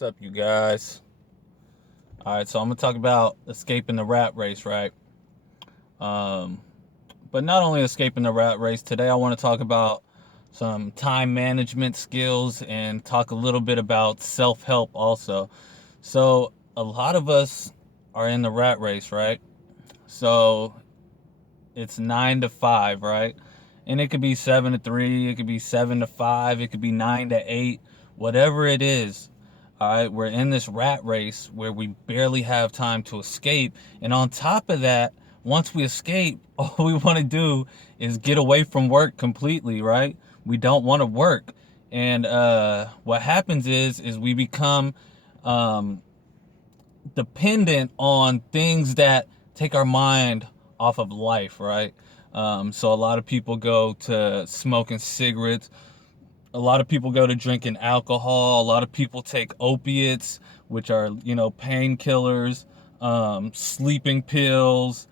What's up, you guys? All right, so I'm gonna talk about escaping the rat race, right? Um, but not only escaping the rat race, today I want to talk about some time management skills and talk a little bit about self-help also. So, a lot of us are in the rat race, right? So, it's 9 to 5, right? And it could be 7 to 3, it could be 7 to 5, it could be 9 to 8, whatever it is. All right, we're in this rat race where we barely have time to escape. And on top of that, once we escape, all we want to do is get away from work completely, right? We don't want to work. And what happens is we become um, dependent on things that take our mind off of life, right? So a lot of people go to smoking cigarettes. A lot of people go to drinking alcohol. A lot of people take opiates, which are, painkillers, sleeping pills,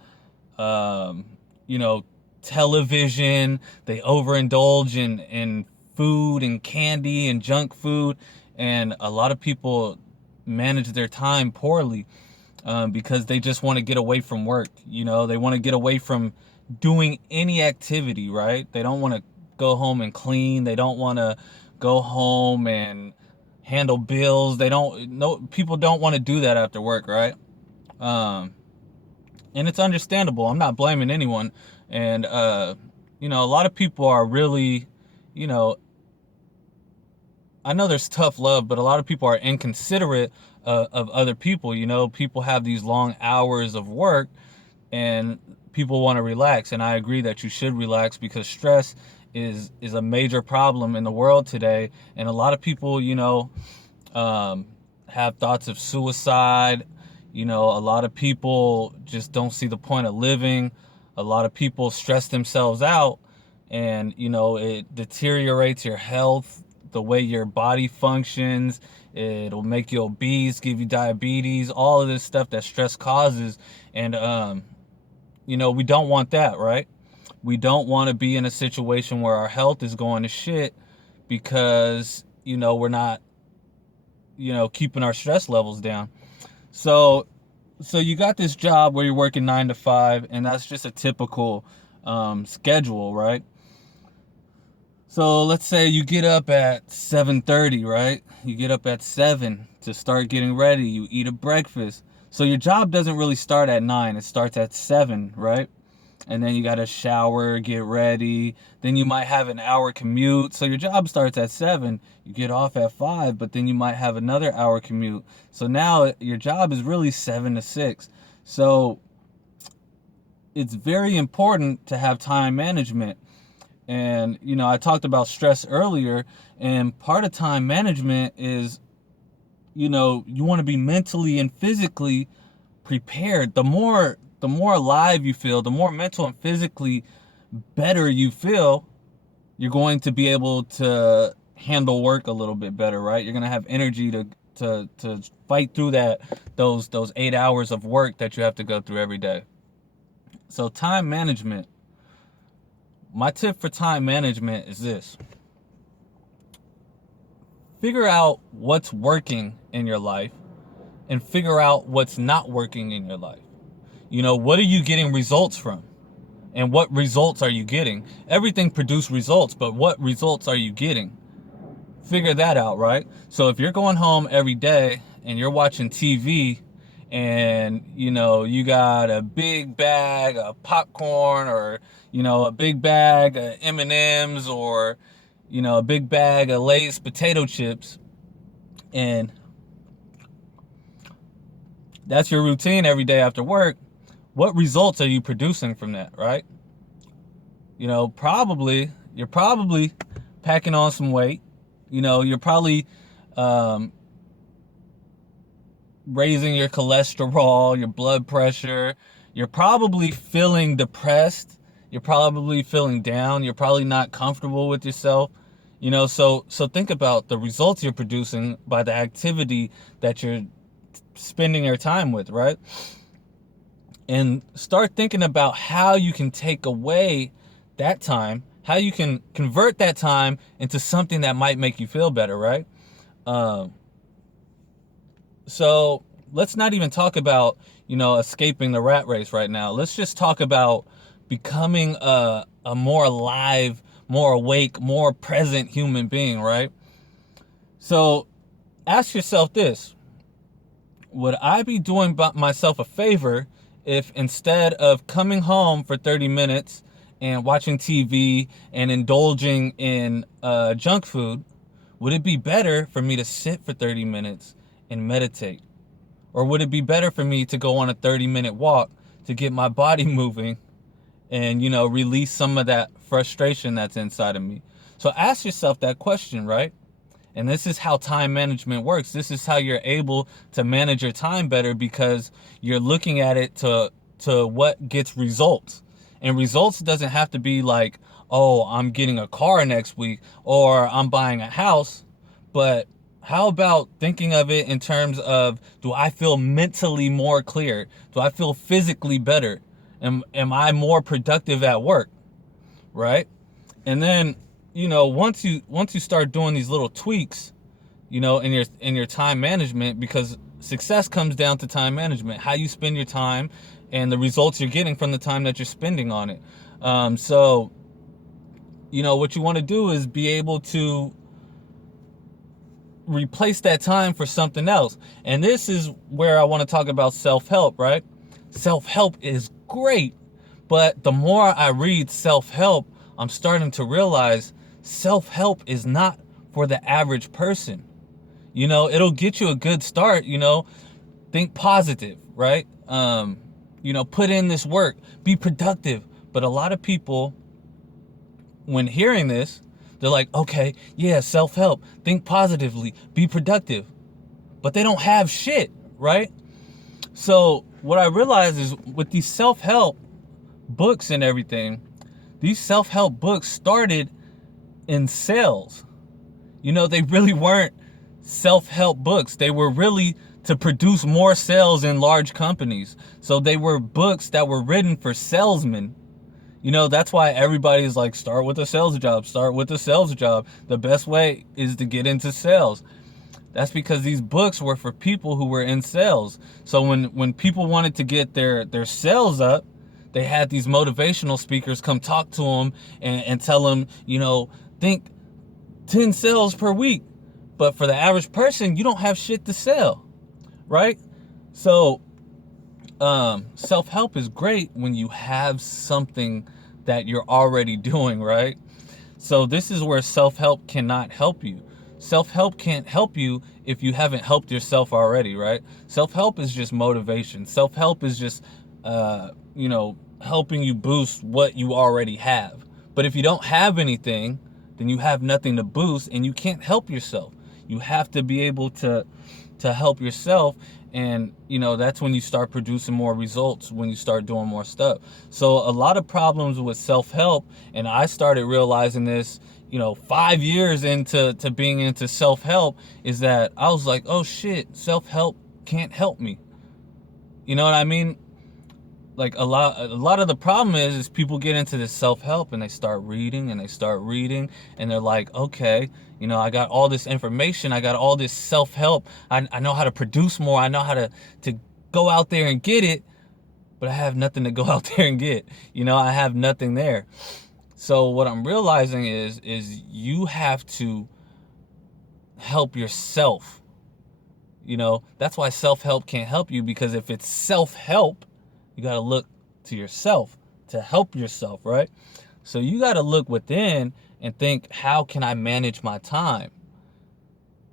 um, you know, television. They overindulge in food and candy and junk food. And a lot of people manage their time poorly because they just want to get away from work. They want to get away from doing any activity, right? They don't want to go home and clean. They don't want to go home and handle bills. They don't, no, people don't want to do that after work, right? Um, and it's understandable. I'm not blaming anyone. And, a lot of people are really, you know, I know there's tough love, but a lot of people are inconsiderate of other people. People have these long hours of work and people want to relax. And I agree that you should relax because stress is a major problem in the world today. And a lot of people, um, have thoughts of suicide. A lot of people just don't see the point of living. A lot of people stress themselves out, and it deteriorates your health, the way your body functions. It'll make you obese, give you diabetes, all of this stuff that stress causes. And we don't want that, right? We don't want to be in a situation where our health is going to shit because we're not keeping our stress levels down. So so you got this job where you're working 9 to 5, and that's just a typical schedule, right? So let's say you get up at 7:30, right? You get up at 7 to start getting ready. You eat a breakfast. So your job doesn't really start at 9. It starts at 7, right? And then you got to shower, get ready. Then you might have an hour commute. So your job starts at 7. You get off at 5, but then you might have another hour commute. So now your job is really 7 to 6. So it's very important to have time management. And, I talked about stress earlier, and part of time management is, you want to be mentally and physically prepared. The more alive you feel, the more mental and physically better you feel, you're going to be able to handle work a little bit better, right? You're going to have energy to fight through those 8 hours of work that you have to go through every day. So time management. My tip for time management is this. Figure out what's working in your life and figure out what's not working in your life. What are you getting results from? And what results are you getting? Everything produces results, but what results are you getting? Figure that out, right? So if you're going home every day and you're watching TV and you got a big bag of popcorn, or a big bag of M&Ms, or a big bag of Lay's potato chips, and that's your routine every day after work, what results are you producing from that, right? You're probably packing on some weight. You're probably um, raising your cholesterol, your blood pressure. You're probably feeling depressed. You're probably feeling down. You're probably not comfortable with yourself. So think about the results you're producing by the activity that you're spending your time with, right? And start thinking about how you can take away that time, how you can convert that time into something that might make you feel better, right? Um, So let's not even talk about, escaping the rat race right now. Let's just talk about becoming a more alive, more awake, more present human being, right? So ask yourself this: would I be doing myself a favor if instead of coming home for 30 minutes and watching TV and indulging in junk food, would it be better for me to sit for 30 minutes and meditate? Or would it be better for me to go on a 30-minute walk to get my body moving and, release some of that frustration that's inside of me? So ask yourself that question, right? And this is how time management works. This is how you're able to manage your time better, because you're looking at it to what gets results. And results doesn't have to be like, oh, I'm getting a car next week or I'm buying a house. But how about thinking of it in terms of, do I feel mentally more clear? Do I feel physically better? Am I more productive at work? Right? And then, once you start doing these little tweaks, in your time management, because success comes down to time management, how you spend your time and the results you're getting from the time that you're spending on it. So, what you want to do is be able to replace that time for something else. And this is where I want to talk about self-help, right? Self-help is great, but the more I read self-help, I'm starting to realize self-help is not for the average person. It'll get you a good start, think positive, right? Put in this work, be productive. But a lot of people, when hearing this, they're like, okay, yeah, self-help, think positively, be productive. But they don't have shit, right? So what I realized is, with these self-help books and everything, these self-help books started in sales. They really weren't self-help books. They were really to produce more sales in large companies. So they were books that were written for salesmen. That's why everybody's like, start with a sales job, start with a sales job. The best way is to get into sales. That's because these books were for people who were in sales. So when people wanted to get their sales up, they had these motivational speakers come talk to them and tell them, think 10 sales per week. But for the average person, you don't have shit to sell, right? So self-help is great when you have something that you're already doing, right? So this is where self-help cannot help you. Self-help can't help you if you haven't helped yourself already, right? Self-help is just motivation. Self-help is just, helping you boost what you already have. But if you don't have anything, then you have nothing to boost and you can't help yourself. You have to be able to help yourself. And, that's when you start producing more results, when you start doing more stuff. So a lot of problems with self-help, and I started realizing this, 5 years into being into self-help, is that I was like, oh shit, self-help can't help me. You know what I mean? Like a lot of the problem is people get into this self-help and they start reading and they're like, okay, I got all this information, I got all this self-help, I know how to produce more, I know how to go out there and get it, but I have nothing to go out there and get. I have nothing there. So what I'm realizing is you have to help yourself. That's why self-help can't help you, because if it's self-help, you got to look to yourself to help yourself, right? So you got to look within and think, how can I manage my time?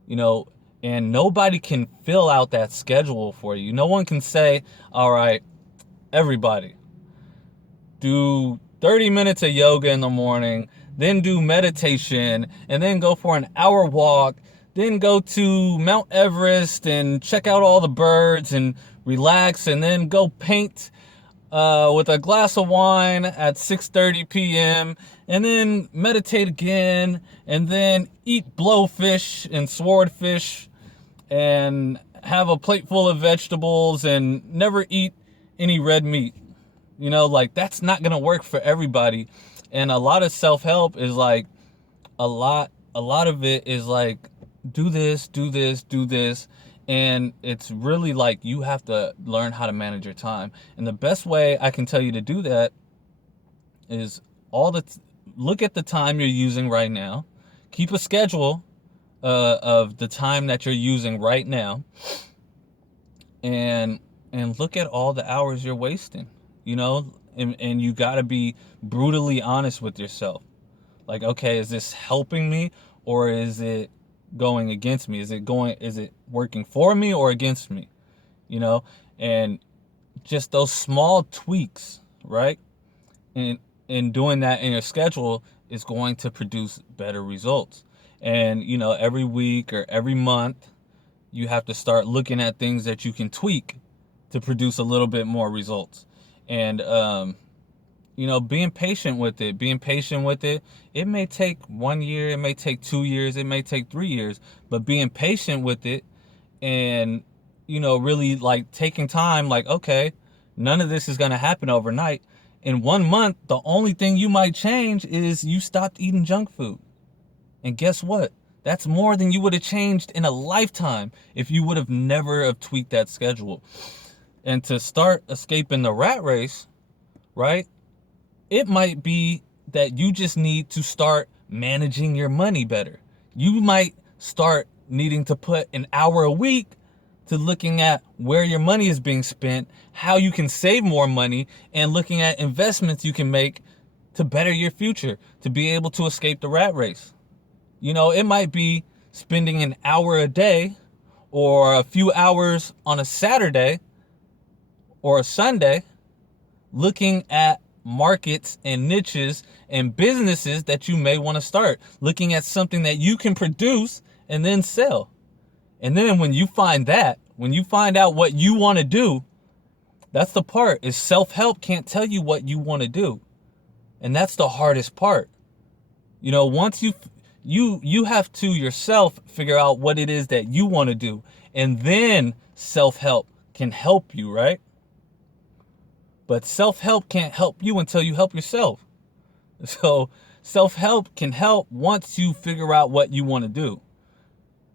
And nobody can fill out that schedule for you. No one can say, all right, everybody, do 30 minutes of yoga in the morning, then do meditation, and then go for an hour walk, then go to Mount Everest and check out all the birds and relax, and then go paint with a glass of wine at 6:30 p.m. and then meditate again, and then eat blowfish and swordfish and have a plate full of vegetables and never eat any red meat. That's not gonna work for everybody. And a lot of self-help is like, a lot of it is like, do this, And it's really like you have to learn how to manage your time. And the best way I can tell you to do that is look at the time you're using right now. Keep a schedule of the time that you're using right now, and look at all the hours you're wasting. You know, and you got to be brutally honest with yourself. Like, okay, is this helping me, or is it going against me? Is it working for me or against me? You know, and just those small tweaks, right? And doing that in your schedule is going to produce better results. And you know, every week or every month, you have to start looking at things that you can tweak to produce a little bit more results. And you know, being patient with it. It may take 1 year, it may take 2 years, it may take 3 years, but being patient with it, and you know, really like taking time, like, okay, none of this is going to happen overnight. In 1 month, the only thing you might change is you stopped eating junk food. And guess what? That's more than you would have changed in a lifetime if you would have never have tweaked that schedule. And to start escaping the rat race, right? It might be that you just need to start managing your money better. You might start needing to put an hour a week to looking at where your money is being spent, how you can save more money, and looking at investments you can make to better your future, to be able to escape the rat race. You know, it might be spending an hour a day or a few hours on a Saturday or a Sunday looking at markets and niches and businesses that you may want to start, looking at something that you can produce and then sell. And then when you find out what you want to do, that's the part, is self-help can't tell you what you want to do. And that's the hardest part. You know, once you have to yourself figure out what it is that you want to do, and then self-help can help you, right? But self-help can't help you until you help yourself. So self-help can help once you figure out what you want to do.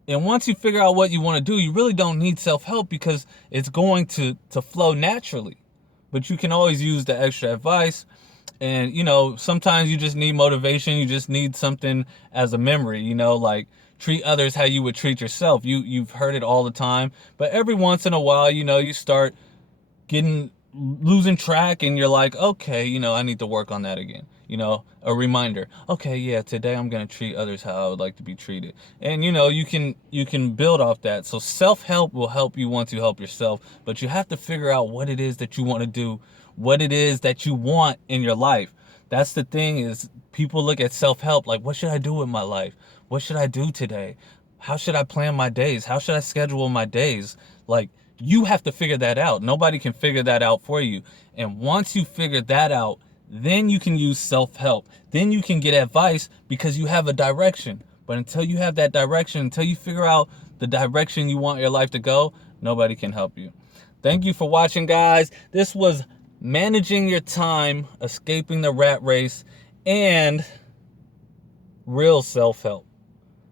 And once you figure out what you want to do, you really don't need self-help because it's going to flow naturally. But you can always use the extra advice. And, you know, sometimes you just need motivation. You just need something as a memory, you know, like treat others how you would treat yourself. You've heard it all the time. But every once in a while, you know, you start losing track and you're like, okay, you know, I need to work on that again. You know, a reminder. Okay, yeah, today I'm going to treat others how I would like to be treated. And, you know, you can build off that. So self-help will help you once you help yourself. But you have to figure out what it is that you want to do, what it is that you want in your life. That's the thing, is people look at self-help like, what should I do with my life? What should I do today? How should I plan my days? How should I schedule my days? Like, you have to figure that out. Nobody can figure that out for you. And once you figure that out, then you can use self-help. Then you can get advice because you have a direction. But until you have that direction, until you figure out the direction you want your life to go, nobody can help you. Thank you for watching, guys. This was managing your time, escaping the rat race, and real self-help.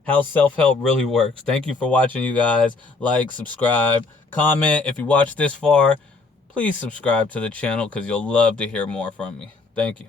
How self-help really works. Thank you for watching, you guys. Like, subscribe, comment. If you watched this far, please subscribe to the channel because you'll love to hear more from me. Thank you.